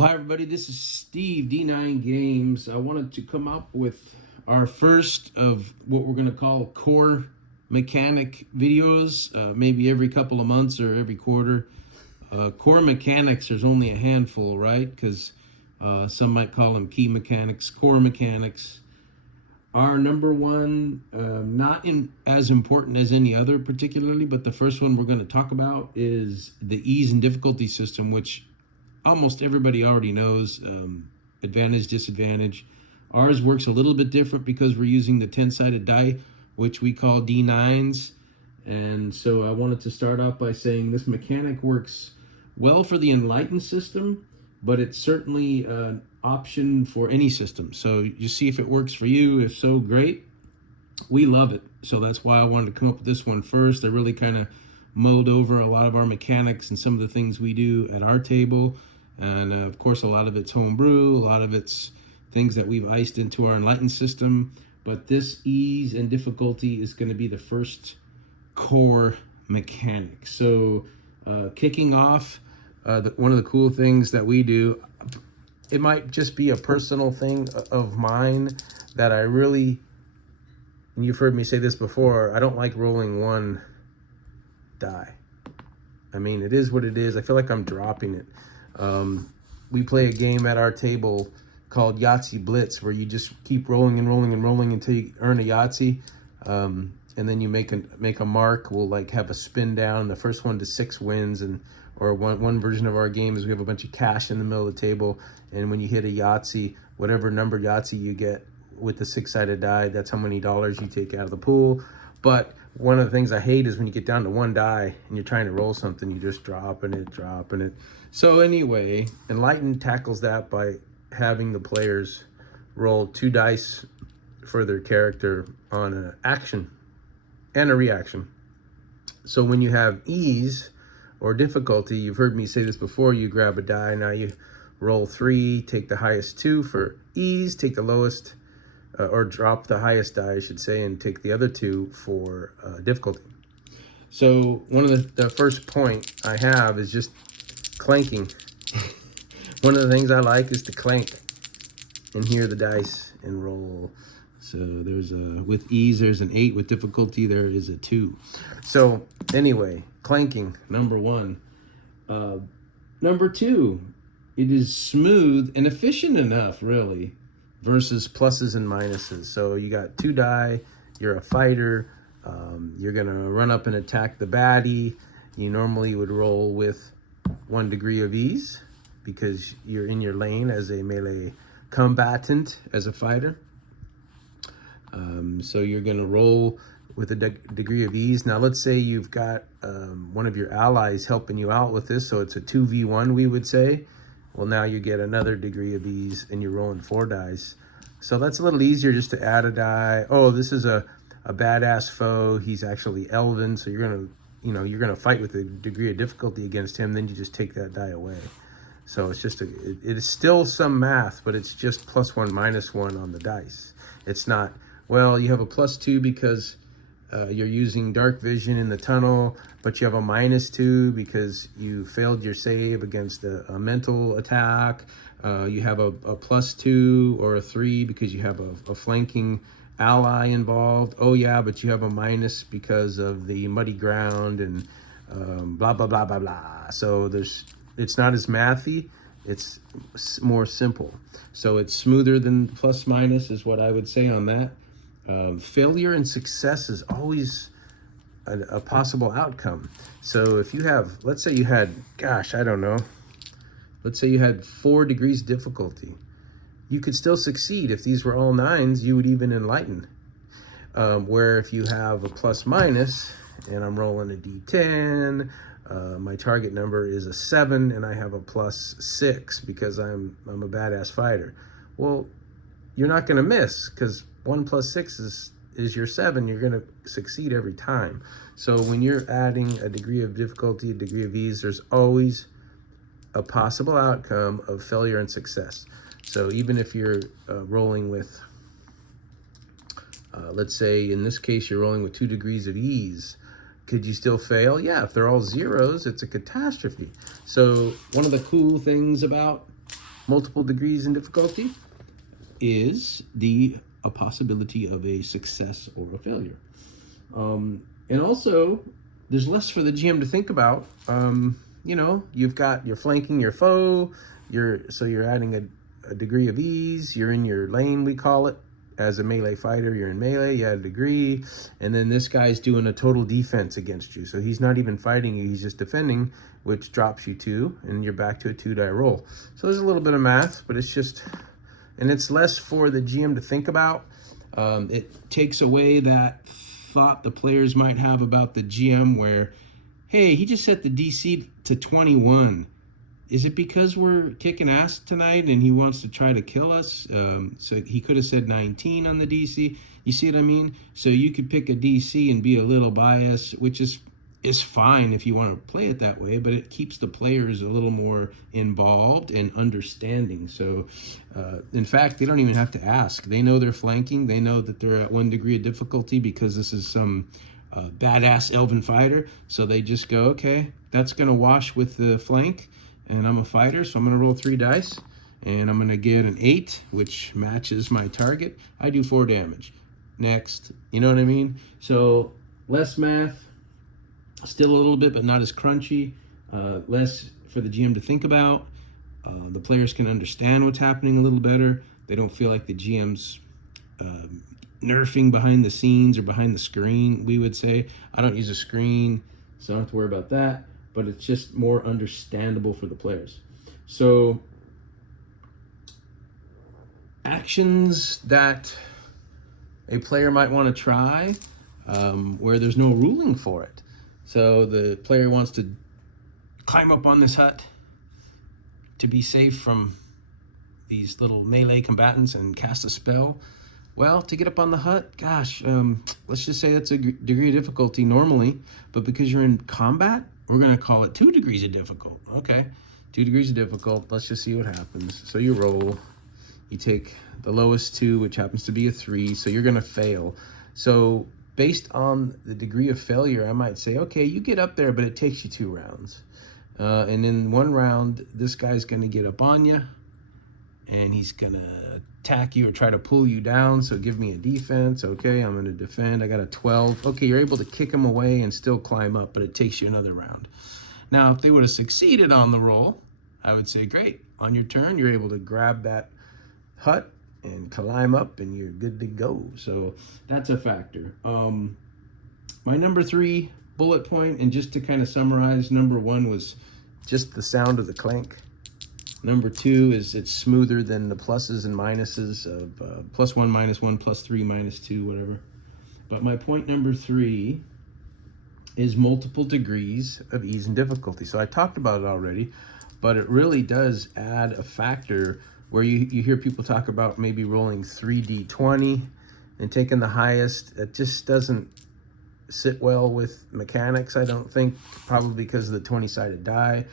Well, hi everybody, this is Steve, D9 Games. I wanted to come up with our first of what we're going to call core mechanic videos, maybe every couple of months or every quarter. Core mechanics, there's only a handful, right? Because some might call them key mechanics. Core mechanics are number one, as important as any other particularly, but the first one we're going to talk about is the ease and difficulty system, which almost everybody already knows. Advantage, disadvantage. Ours works a little bit different because we're using the 10-sided die, which we call D9s. And so I wanted to start off by saying this mechanic works well for the Enlightened system, but it's certainly an option for any system. So you see if it works for you. If so, great. We love it. So that's why I wanted to come up with this one first. I really kind of mulled over a lot of our mechanics and some of the things we do at our table. And of course, a lot of it's homebrew, a lot of it's things that we've iced into our Enlightened system. But this ease and difficulty is going to be the first core mechanic. So kicking off, one of the cool things that we do, it might just be a personal thing of mine that I really, and you've heard me say this before, I don't like rolling one die. I mean, it is what it is. I feel like I'm dropping it. We play a game at our table called Yahtzee Blitz, where you just keep rolling and rolling and rolling until you earn a Yahtzee, and then you make a mark. We'll like have a spin down. The first one to 6 wins, or one version of our game is we have a bunch of cash in the middle of the table, and when you hit a Yahtzee, whatever number Yahtzee you get with the 6-sided die, that's how many dollars you take out of the pool. But one of the things I hate is when you get down to one die and you're trying to roll something, you're just dropping it. So anyway, Enlightened tackles that by having the players roll 2 dice for their character on an action and a reaction. So when you have ease or difficulty, you've heard me say this before, you grab a die, now you roll 3, take the highest 2 for ease, take the lowest, or drop the highest die, I should say, and take the other 2 for difficulty. So one of the first point I have is just clanking. One of the things I like is to clank and hear the dice and roll. So there's with ease, there's an 8. With difficulty, there is a 2. So anyway, clanking, number 1. Number 2, it is smooth and efficient enough, really, versus pluses and minuses. So you got 2 die, you're a fighter, you're gonna run up and attack the baddie. You normally would roll with 1 degree of ease because you're in your lane as a melee combatant, as a fighter. So you're gonna roll with a degree of ease. Now let's say you've got one of your allies helping you out with this, so it's a 2v1, we would say. Well, now you get another degree of ease and you're rolling 4 dice. So that's a little easier just to add a die. Oh, this is a badass foe. He's actually elven, so you're gonna fight with a degree of difficulty against him. Then you just take that die away. So it's just it is still some math, but it's just +1 -1 on the dice. It's not, well, you have a +2 because you're using dark vision in the tunnel, but you have a -2 because you failed your save against a mental attack. You have a +2 or a 3 because you have a flanking ally involved. Oh yeah, but you have a minus because of the muddy ground and blah, blah, blah, blah, blah. So it's not as mathy, it's more simple. So it's smoother than plus minus is what I would say on that. Failure and success is always a possible outcome. So if you have, let's say you had, gosh, I don't know, let's say you had 4 degrees difficulty, you could still succeed. If these were all 9s, you would even enlighten. Where if you have a plus minus, and I'm rolling a d10, my target number is a 7, and I have a +6 because I'm a badass fighter. Well, you're not going to miss because 1 + 6 is your 7. You're going to succeed every time. So when you're adding a degree of difficulty, a degree of ease, there's always a possible outcome of failure and success. So even if you're rolling with, let's say in this case, you're rolling with 2 degrees of ease, Could you still fail? Yeah, if they're all zeros, it's a catastrophe. So one of the cool things about multiple degrees in difficulty is a possibility of a success or a failure. And also, there's less for the GM to think about. You know, you're flanking your foe. You're adding a degree of ease. You're in your lane, we call it. As a melee fighter, you're in melee, you add a degree, and then this guy's doing a total defense against you. So he's not even fighting you, he's just defending, which drops you 2, and you're back to a 2-die roll. So there's a little bit of math, but it's just, and it's less for the GM to think about. It takes away that thought the players might have about the GM where, hey, he just set the DC to 21. Is it because we're kicking ass tonight and he wants to try to kill us? So he could have said 19 on the DC. You see what I mean? So you could pick a DC and be a little biased, which is fine if you want to play it that way, but it keeps the players a little more involved and understanding. So in fact, they don't even have to ask. They know they're flanking. They know that they're at 1 degree of difficulty because this is some badass elven fighter. So they just go, okay, that's going to wash with the flank. And I'm a fighter, so I'm going to roll 3 dice. And I'm going to get an 8, which matches my target. I do 4 damage. Next. You know what I mean? So less math. Still a little bit, but not as crunchy. Less for the GM to think about. The players can understand what's happening a little better. They don't feel like the GM's nerfing behind the scenes or behind the screen, we would say. I don't use a screen, so I don't have to worry about that. But it's just more understandable for the players. So actions that a player might want to try where there's no ruling for it. So the player wants to climb up on this hut to be safe from these little melee combatants and cast a spell. Well, to get up on the hut, gosh, let's just say that's a degree of difficulty normally, but because you're in combat, we're going to call it 2 degrees of difficult. Okay, 2 degrees of difficult. Let's just see what happens. So you roll. You take the lowest 2, which happens to be a 3. So you're going to fail. So based on the degree of failure, I might say, okay, you get up there, but it takes you 2 rounds. And in 1 round, this guy's going to get up on you. And he's going to attack you or try to pull you down. So give me a defense. Okay, I'm going to defend. I got a 12. Okay, you're able to kick him away and still climb up, but it takes you another round. Now, if they would have succeeded on the roll, I would say, great. On your turn, you're able to grab that hut and climb up, and you're good to go. So that's a factor. My number 3 bullet point, and just to kind of summarize, number 1 was just the sound of the clank. Number 2 is it's smoother than the pluses and minuses of +1, -1, +3, -2, whatever. But my point number 3 is multiple degrees of ease and difficulty. So I talked about it already, but it really does add a factor where you hear people talk about maybe rolling 3d20 and taking the highest. It just doesn't sit well with mechanics, I don't think, probably because of the 20-sided die.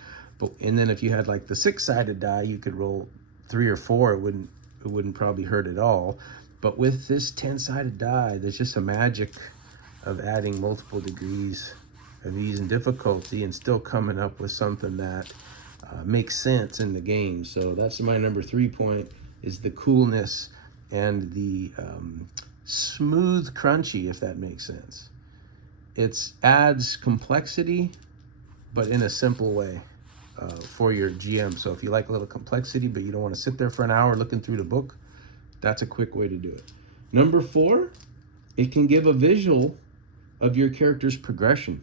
And then if you had like the 6-sided die, you could roll 3 or 4. It wouldn't probably hurt at all. But with this 10-sided die, there's just a magic of adding multiple degrees of ease and difficulty and still coming up with something that makes sense in the game. So that's my number 3 point, is the coolness and the smooth crunchy, if that makes sense. It adds complexity, but in a simple way. For your GM. So if you like a little complexity, but you don't want to sit there for an hour looking through the book, that's a quick way to do it. Number 4, it can give a visual of your character's progression.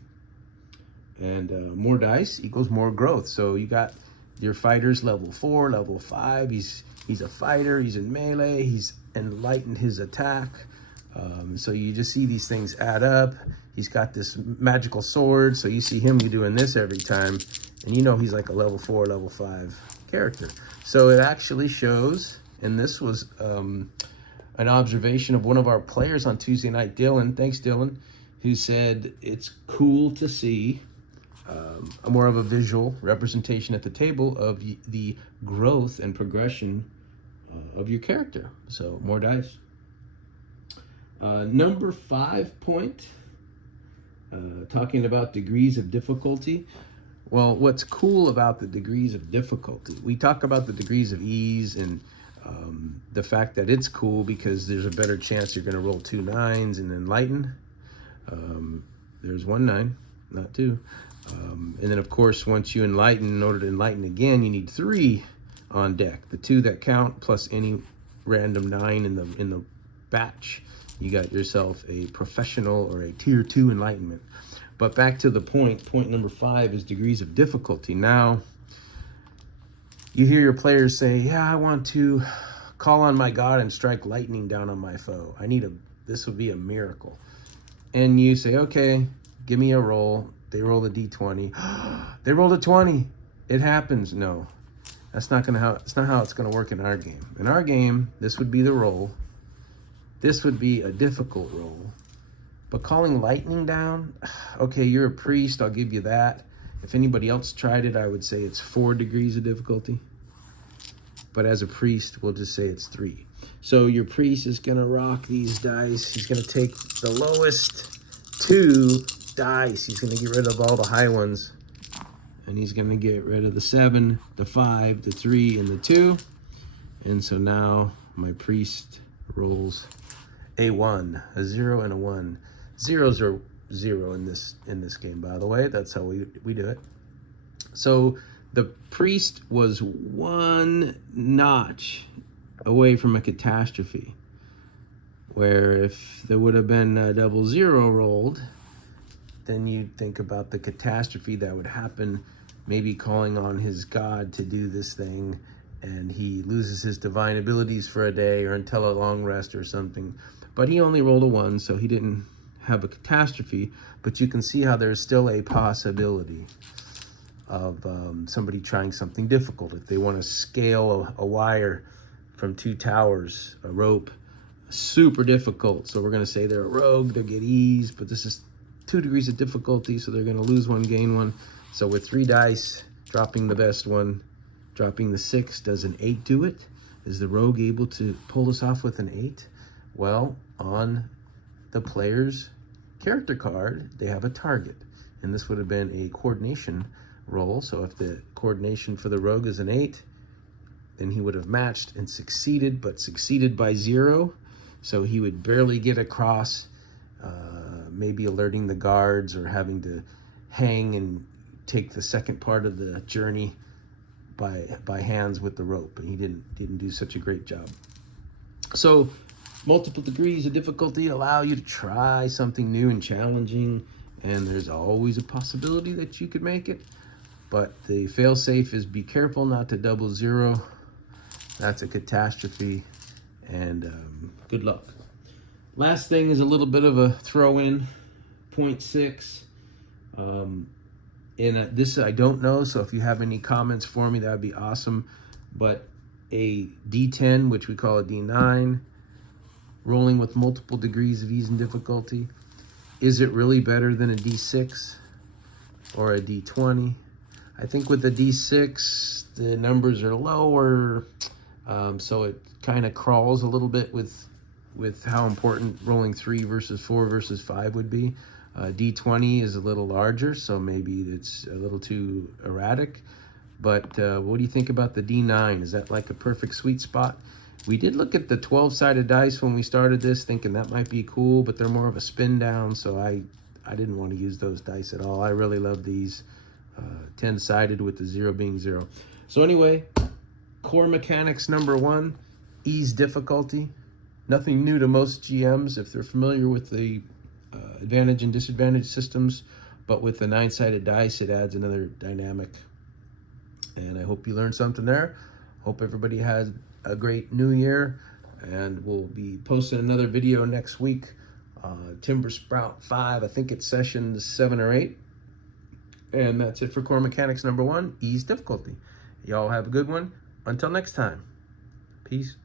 And more dice equals more growth. So you got your fighter's level 4, level 5. He's a fighter. He's in melee. He's enlightened his attack. So you just see these things add up. He's got this magical sword. So you see him doing this every time. And you know he's like a level 4, level 5 character. So it actually shows, and this was an observation of one of our players on Tuesday night, Dylan, thanks Dylan, who said it's cool to see more of a visual representation at the table of the growth and progression of your character. So more dice. Number 5 point, talking about degrees of difficulty. Well, what's cool about the degrees of difficulty, we talk about the degrees of ease and the fact that it's cool because there's a better chance you're going to roll 2 9s in Enlightened. There's 1 9, not 2. And then, of course, once you enlighten, in order to enlighten again, you need 3 on deck. The 2 that count plus any random 9 in the batch. You got yourself a professional or a tier 2 enlightenment. But back to the point number 5 is degrees of difficulty. Now, you hear your players say, yeah, I want to call on my God and strike lightning down on my foe. This would be a miracle. And you say, okay, give me a roll. They roll a d20. They rolled a 20. It happens. No, that's not how it's gonna work in our game. In our game, this would be the roll. This would be a difficult roll. But calling lightning down, okay, you're a priest, I'll give you that. If anybody else tried it, I would say it's 4 degrees of difficulty. But as a priest, we'll just say it's 3. So your priest is gonna rock these dice. He's gonna take the lowest 2 dice. He's gonna get rid of all the high ones. And he's gonna get rid of the 7, the 5, the 3, and the 2. And so now my priest rolls a 1, a 0, and a 1. Zeros are 0 in this game, by the way. That's how we do it. So the priest was 1 notch away from a catastrophe, where if there would have been a 00 rolled, then you'd think about the catastrophe that would happen, maybe calling on his God to do this thing, and he loses his divine abilities for a day or until a long rest or something. But he only rolled a 1, so he didn't have a catastrophe. But you can see how there's still a possibility of somebody trying something difficult. If they want to scale a wire from 2 towers, a rope, super difficult. So we're going to say they're a rogue, they'll get ease, but this is 2 degrees of difficulty, so they're going to lose 1, gain 1. So with 3 dice, dropping the best one, dropping the 6, does an 8 do it? Is the rogue able to pull this off with an 8? Well, on the player's character card, they have a target. And this would have been a coordination roll. So if the coordination for the rogue is an 8, then he would have matched and succeeded, but succeeded by 0. So he would barely get across, maybe alerting the guards or having to hang and take the second part of the journey by hands with the rope. And he didn't do such a great job. So multiple degrees of difficulty allow you to try something new and challenging, and there's always a possibility that you could make it. But the fail-safe is be careful not to 00. That's a catastrophe, and good luck. Last thing is a little bit of a throw-in, 0.6. This I don't know, so if you have any comments for me, that would be awesome. But a D10, which we call a D9, rolling with multiple degrees of ease and difficulty. Is it really better than a D6 or a D20? I think with the D6, the numbers are lower, so it kind of crawls a little bit with how important rolling 3 versus 4 versus 5 would be. D20 is a little larger, so maybe it's a little too erratic. But what do you think about the D9? Is that like a perfect sweet spot? We did look at the 12-sided dice when we started this, thinking that might be cool, but they're more of a spin down, so I didn't want to use those dice at all. I really love these 10-sided with the 0 being 0. So anyway, core mechanics number 1, ease difficulty. Nothing new to most GMs if they're familiar with the advantage and disadvantage systems, but with the 9-sided dice, it adds another dynamic. And I hope you learned something there. Hope everybody has a great new year, and we'll be posting another video next week. Timber Sprout 5, I think it's session 7 or 8. And that's it for core mechanics number 1, ease difficulty. Y'all have a good one. Until next time, peace.